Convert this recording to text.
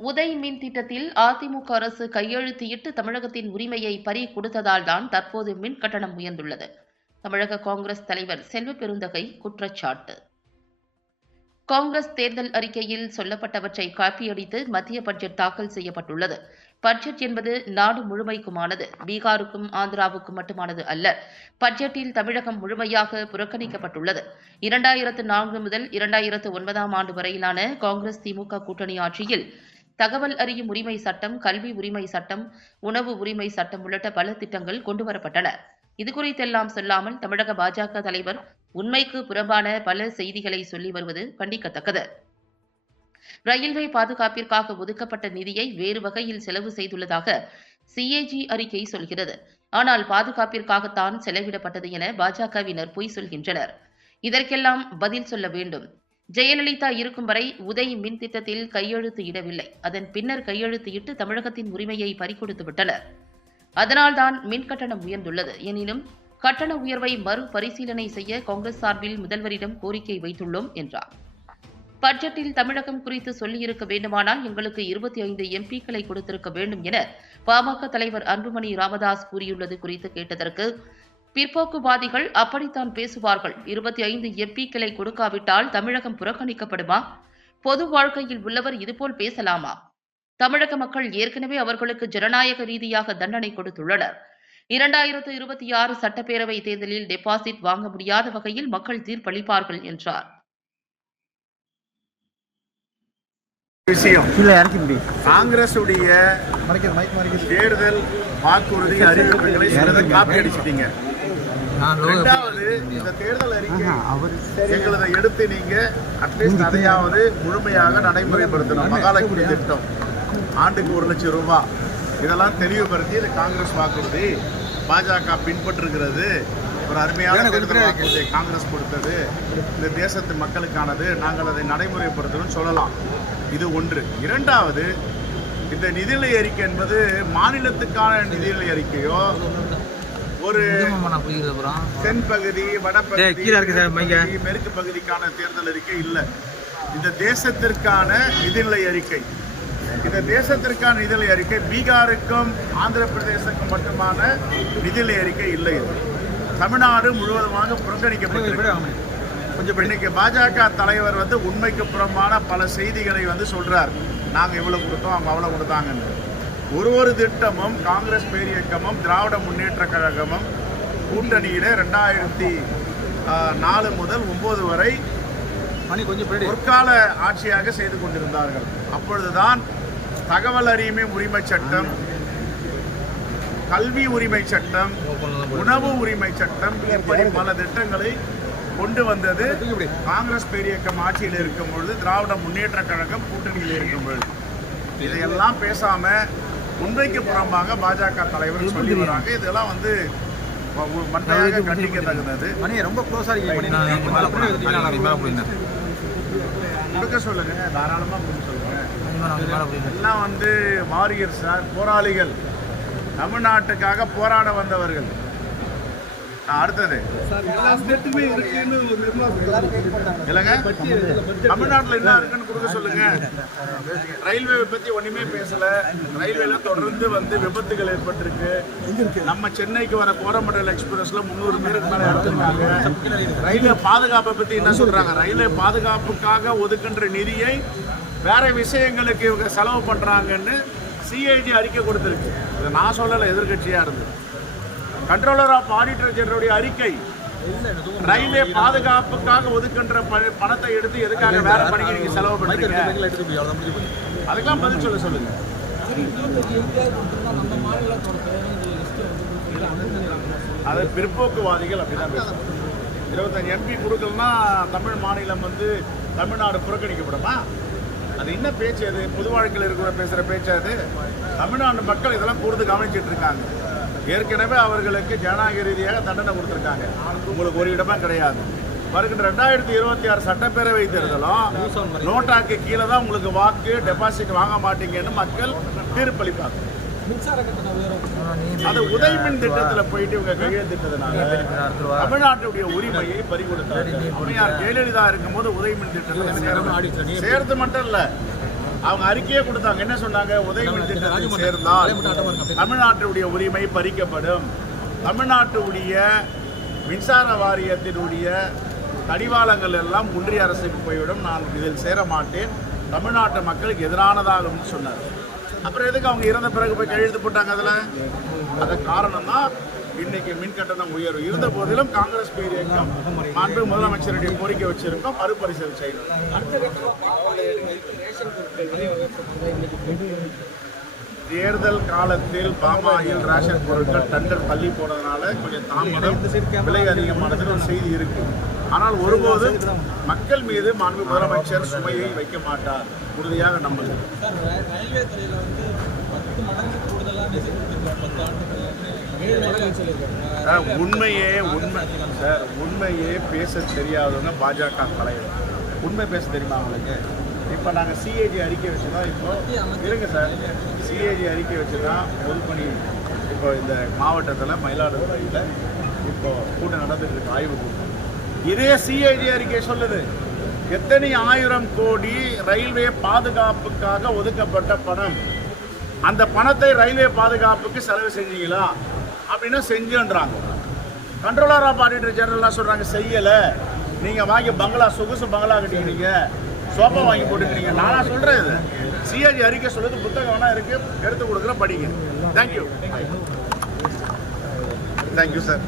உதய் மின் திட்டத்தில் அதிமுக அரசு கையெழுத்திட்டு தமிழகத்தின் உரிமையை பறி கொடுத்ததால்தான் தற்போது மின் கட்டணம் உயர்ந்துள்ளது. தமிழக காங்கிரஸ் தலைவர் செல்வ பெருந்தகை குற்றச்சாட்டு. காங்கிரஸ் தேர்தல் அறிக்கையில் சொல்லப்பட்டவற்றை காப்பியடித்து மத்திய பட்ஜெட் தாக்கல் செய்யப்பட்டுள்ளது. பட்ஜெட் என்பது நாடு முழுமைக்குமானது. பீகாருக்கும் ஆந்திராவுக்கும் மட்டுமானது அல்ல. பட்ஜெட்டில் தமிழகம் முழுமையாக புறக்கணிக்கப்பட்டுள்ளது. இரண்டாயிரத்து நான்கு முதல் இரண்டாயிரத்து ஒன்பதாம் ஆண்டு வரையிலான காங்கிரஸ் திமுக கூட்டணி ஆட்சியில் தகவல் அறியும் உரிமை சட்டம் கல்வி உரிமை சட்டம் உணவு உரிமை சட்டம் உள்ளிட்ட பல திட்டங்கள் கொண்டுவரப்பட்டன இதுகுறித்தெல்லாம் சொல்லாமல் தமிழக பாஜக தலைவர் உண்மைக்கு புறம்பான பல செய்திகளை சொல்லி வருவது கண்டிக்கத்தக்கது. ரயில்வே பாதுகாப்பிற்காக ஒதுக்கப்பட்ட நிதியை வேறு வகையில் செலவு செய்துள்ளதாக சிஏஜி அறிக்கை சொல்கிறது. ஆனால் பாதுகாப்பிற்காகத்தான் செலவிடப்பட்டது என பாஜகவினர் பொய் சொல்கின்றனர். இதற்கெல்லாம் பதில் சொல்ல வேண்டும். ஜெயலலிதா இருக்கும் வரை உதய் மின் திட்டத்தில் கையெழுத்து இடவில்லை. அதன் பின்னர் கையெழுத்து இட்டு தமிழகத்தின் உரிமையை பறிகொடுத்து விட்டனர். அதனால்தான் மின் கட்டணம் உயர்ந்துள்ளது. எனினும் கட்டண உயர்வை மறுபரிசீலனை செய்ய காங்கிரஸ் சார்பில் முதல்வரிடம் கோரிக்கை வைத்துள்ளோம் என்றார். பட்ஜெட்டில் தமிழகம் குறித்து சொல்லியிருக்க வேண்டுமானால் எங்களுக்கு இருபத்தி ஐந்து எம்பிக்களை கொடுத்திருக்க வேண்டும் என பாமக தலைவர் அன்புமணி ராமதாஸ் கூறியுள்ளது குறித்து கேட்டதற்கு பிற்போக்குவாதிகள் அப்படித்தான் பேசுவார்கள். இருபத்தி ஐந்து எம்பிக்களை கொடுக்காவிட்டால் தமிழகம் புறக்கணிக்கப்படுமா? பொது வாழ்க்கையில் உள்ளவர் இதுபோல் பேசலாமா? தமிழக மக்கள் ஏற்கனவே அவர்களுக்கு ஜனநாயக ரீதியாக தண்டனை கொடுத்துள்ளனர். இரண்டாயிரத்து இருபத்தி ஆறு சட்டப்பேரவை தேர்தலில் டெபாசிட் வாங்க முடியாத வகையில் மக்கள் தீர்ப்பளிப்பார்கள் என்றார். விஷயம். காங்கிரஸ் தேர்தல் வாக்குறுதி அறிவிப்புகளை சிலதை இந்த தேர்தல் அறிக்கை அவர் எங்களதை எடுத்து நீங்க அட்லீஸ்ட் அதையாவது முழுமையாக நடைமுறைப்படுத்தணும். மகாலட்சுமி திட்டம். ஆண்டுக்கு ஒரு லட்சம் ரூபாய். இதெல்லாம் தெளிவுபடுத்தி இது காங்கிரஸ் வாக்குறுதி. பாஜக பின்பற்றுகிறது. ஒரு அருமையான தேர்தல் வாக்குறுதியை காங்கிரஸ் கொடுத்தது. இந்த தேசத்து மக்களுக்கானது. நாங்கள் அதை நடைமுறைப்படுத்தணும்னு சொல்லலாம். இது ஒன்று. இரண்டாவது இந்த நிதிநிலை அறிக்கை என்பது மாநிலத்துக்கான நிதிநிலை அறிக்கையோ ஒரு தென் பகுதி வடபகுதி மேற்கு பகுதிக்கான தேர்தல் அறிக்கை இல்லை. இந்த தேசத்திற்கான நிதிநிலை அறிக்கை. இந்த தேசத்திற்கான நிதிநிலை அறிக்கை பீகாருக்கும் ஆந்திர பிரதேசத்துக்கும் மட்டுமான நிதிநிலை அறிக்கை இல்லை. தமிழ்நாடு முழுவதுமாக புறக்கணிக்கப்பட்டிருக்கு. கொஞ்சம் இன்னைக்கு பாஜக தலைவர் வந்து உண்மைக்கு புறம்பான பல செய்திகளை வந்து சொல்றார். நாங்க இவ்வளவு கொடுத்தோம் அவங்க அவ்வளவு கொடுத்தாங்கன்னு. ஒரு ஒரு திட்டமும் காங்கிரஸ் பேரியக்கமும் திராவிட முன்னேற்ற கழகமும் கூட்டணியில ரெண்டாயிரத்தி நாலு முதல் ஒன்பது வரை பொற்கால ஆட்சியாக செய்து கொண்டிருந்தார்கள். அப்பொழுதுதான் தகவல் அறியுமை உரிமை சட்டம் கல்வி உரிமை சட்டம் உணவு உரிமை சட்டம் இப்படி பல திட்டங்களை கொண்டு வந்தது காங்கிரஸ் பேரியக்கம் ஆட்சியில் இருக்கும் பொழுது திராவிட முன்னேற்ற கழகம் கூட்டணியில் இருக்கும் பொழுது. இதையெல்லாம் பேசாம உண்மைக்கு புறம்பாக பாஜக தலைவர் சொல்லி வராங்க. இதெல்லாம் வந்து மண்டையாக கண்டிக்க தகுந்தது மணி ரொம்ப க்ளோஸாக இருக்கீங்க கொடுக்க சொல்லுங்க. தாராளமா கொடுக்க சொல்லுங்க. எல்லாம் வந்து வாரியர் சார் போராளிகள். தமிழ்நாட்டுக்காக போராட வந்தவர்கள். அடுத்தது. இல்லைங்க தமிழ்நாட்டுல என்ன இருக்குன்னு கொடுக்க சொல்லுங்க. ரயில்வே பத்தி ஒண்ணுமே பேசல. ரயில்வேல தொடர்ந்து வந்து விபத்துகள் ஏற்பட்டிருக்கு. நம்ம சென்னைக்கு வர கோரமண்டல் எக்ஸ்பிரஸ்ல முந்நூறு பேருக்கு மேல இறந்துருக்காங்க. ரயில்வே பாதுகாப்பை பத்தி என்ன சொல்றாங்க? ரயில்வே பாதுகாப்புக்காக ஒதுக்கின்ற நிதியை வேற விஷயங்களுக்கு இவங்க செலவு பண்றாங்கன்னு சிஐடி அறிக்கை கொடுத்திருக்கு. இதை நான் சொல்லலை எதிர்க்கட்சியா இருந்து. கண்ட்ரோலர் ஆஃப் ஆடிட்டர் ஜெனரலுடைய அறிக்கை. ரயில்வே பாதுகாப்புக்காக ஒதுக்கின்ற பணத்தை எடுத்து எதுக்காக வேற பணிக்கு நீங்க செலவு பண்றீங்க? அதுக்கெல்லாம் பதில் சொல்ல சொல்லுங்க. அது பிற்போக்குவாதிகள் அப்படிதான் பேசுறாங்க இருபத்தஞ்சு எம்பி கொடுக்கலன்னா தமிழ் மாநிலம் வந்து தமிழ்நாடு புறக்கணிக்கப்படுமா? அது என்ன பேச்சு அது? பொது வாழ்க்கையில் இருக்கிற பேசுகிற பேச்சு அது? தமிழ்நாடு மக்கள் இதெல்லாம் கூர்ந்து கவனிச்சிட்டு இருக்காங்க. ஏற்கனவே அவர்களுக்கு ஜனநாயக ரீதியாக தண்டனை கொடுத்துருக்காங்க. உங்களுக்கு ஒரு இடமா கிடையாது. வருகின்ற ரெண்டாயிரத்தி இருபத்தி ஆறு சட்டப்பேரவை தேர்தலும் நோட்டாக்கு கீழே தான் உங்களுக்கு வாக்கு டெபாசிட் வாங்க மாட்டீங்கன்னு மக்கள் தீர்ப்பளிப்பாங்க. அது உதயமின் திட்டத்துல போயிட்டு இவங்க கையெழுத்திட்டதுனால தமிழ்நாட்டுடைய உரிமையை பறிகொடுத்தாங்க. அம்மையார் ஜெயலலிதா இருக்கும் இருக்கும்போது உதயமின் திட்டத்தில் சேர்ந்து- மட்டும் இல்ல. அவங்க அறிக்கையே கொடுத்தாங்க. என்ன சொன்னாங்க? உதயமின் திட்டத்தில் சேர்ந்தால் தமிழ்நாட்டுடைய உரிமை பறிக்கப்படும். தமிழ்நாட்டுடைய மின்சார வாரியத்தினுடைய கடிவாளங்கள் எல்லாம் ஒன்றிய அரசுக்கு போய்விடும். நான் இதில் சேர மாட்டேன் தமிழ்நாட்டு மக்களுக்கு எதிரானதாகும்னு சொன்னார். அப்புறம் எதுக்கு அவங்க இறந்த பிறகு போய் கையெழுத்து போட்டாங்க அதில்? அது காரணம் தான் இன்னைக்கு மின் கட்டணம் உயர்வு இருந்த போதிலும் காங்கிரஸ் பேரியக்கம் மாண்பு முதலமைச்சருடைய கோரிக்கை வச்சிருக்கோம். மறுபரிசீலனை செய்யணும். தேர்தல் காலத்தில் பாமாயில் ரேஷன் பொருட்கள் டண்டர் தள்ளி போனதுனால கொஞ்சம் தாமதம் விலை அதிகமானதுன்னு ஒரு செய்தி இருக்கு. ஆனால் ஒருபோதும் மக்கள் மீது மாண்பு முதலமைச்சர் சுமையை வைக்க மாட்டார். உறுதியாக நம்புகிறேன். ரயில்வே துறையில வந்து பத்து மடங்கு உண்மையே உண்மை சார் உண்மையே பேச தெரியாதவங்க பாஜக தலைவர். உண்மை பேச தெரியுமா அவங்களுக்கு இப்போ நாங்கள் சிஏஜி அறிக்கை வச்சு தான் இப்போ. இருங்க சார் சிஏஜி அறிக்கை வச்சு தான் பொதுப்பணி இப்போ இந்த மாவட்டத்தில் மயிலாடுதுறையில் இப்போ கூட்டம் நடந்துட்டு இருக்கு ஆய்வு கூட்டம் இதே சிஐடி அறிக்கை சொல்லுது. எத்தனை ஆயிரம் கோடி ரயில்வே பாதுகாப்புக்காக ஒதுக்கப்பட்ட பணம்? அந்த பணத்தை ரயில்வே பாதுகாப்புக்கு செலவு செஞ்சீங்களா? அப்படின்னா செஞ்சுன்றாங்க. கண்ட்ரோலர் ஆஃப் ஆடிட்டர் ஜெனரல்லாம் சொல்கிறாங்க செய்யலை. நீங்கள் வாங்கி பங்களா சொகுசு பங்களா கட்டிக்கிறீங்க. சோப்பா வாங்கி போட்டுக்கிறீங்க. நானா சொல்றேன் இது. சிஐஜி அறிக்கை சொல்லுது புத்தகம் வேணா இருக்கு எடுத்து கொடுக்குறேன் படிங்க. Thank you thank you sir